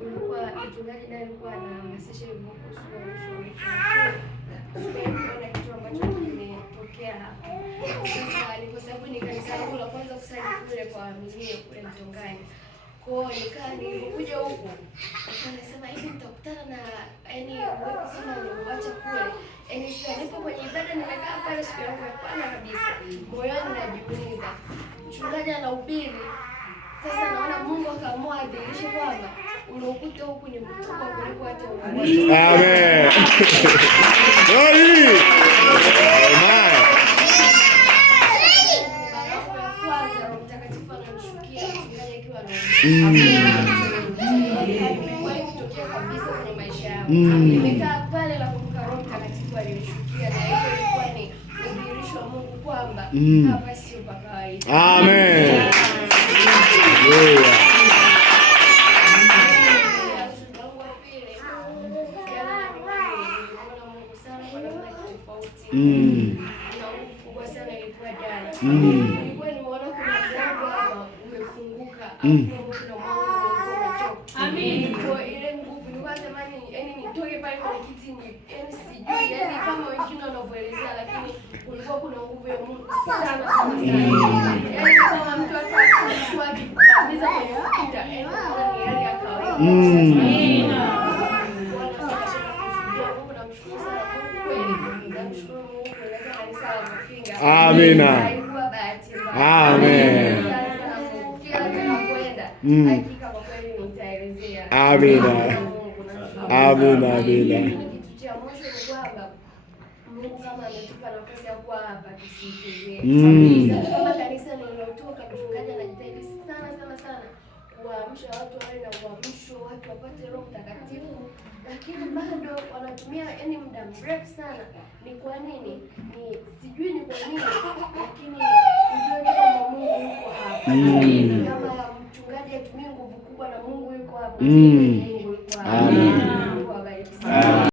Ulikuwa mchungaji naye alikuwa anahamasisha hivyo kuhusu na kitu ambacho kimetokea hapa. Sasa ni kwa sababu ni kanisa langu la kwanza kusali kule kwa mimi kule Mtongani. Kwa hiyo nilikuja huku nikasema hivi nitakutana na wewe kama unaacha kule. Sasa nipo kwenye ibada nimekaa pale siku yangu ya kwanza kabisa. Moyoni najiuliza. Mchungaji anahubiri. Sasa naona Mungu akaamua adhihirishe kwamba unaokuta huku ni mkubwa kuliko hata unaokuta. Amen. Glory. Amen. Kwanza Roho Mtakatifu anamshukia mchungaji akiwa anaomba. Kutokea kabisa kwenye maisha yangu. Nimekaa pale na kumbuka Roho Mtakatifu alinishukia na hiyo ilikuwa ni udhihirisho wa Mungu kwamba hapa sio pa kawaida. Amen. Nilikuwa nimeona kuna mlango hapa umefunguka. Amen. Kwa ile nguvu nilikuwa natamani nitoke pale kwenye kiti sijui kama wengine wanavyoelezea, lakini kulikuwa kuna nguvu ya Mungu sana. Kama mtu atakuwa akibamiza kwenye ukuta, ni ya kawaida. Amina. Amen. Amina. Amina. Amina. Mungu kama ametupa nafasi ya kuwa hapa tusichezee. Kama kanisa lililotoka mchungaji anajitahidi sana kuamsha watu wawe na uamsho, watu wapate Roho Mtakatifu, lakini bado wanatumia muda mrefu sana. Ni kwa nini? Sijui ni kwa nini, lakini ujue kama Mungu yuko hapa. Kama mchungaji atumie nguvu kubwa na Mungu yuko hapa. Mungu yuko hapa.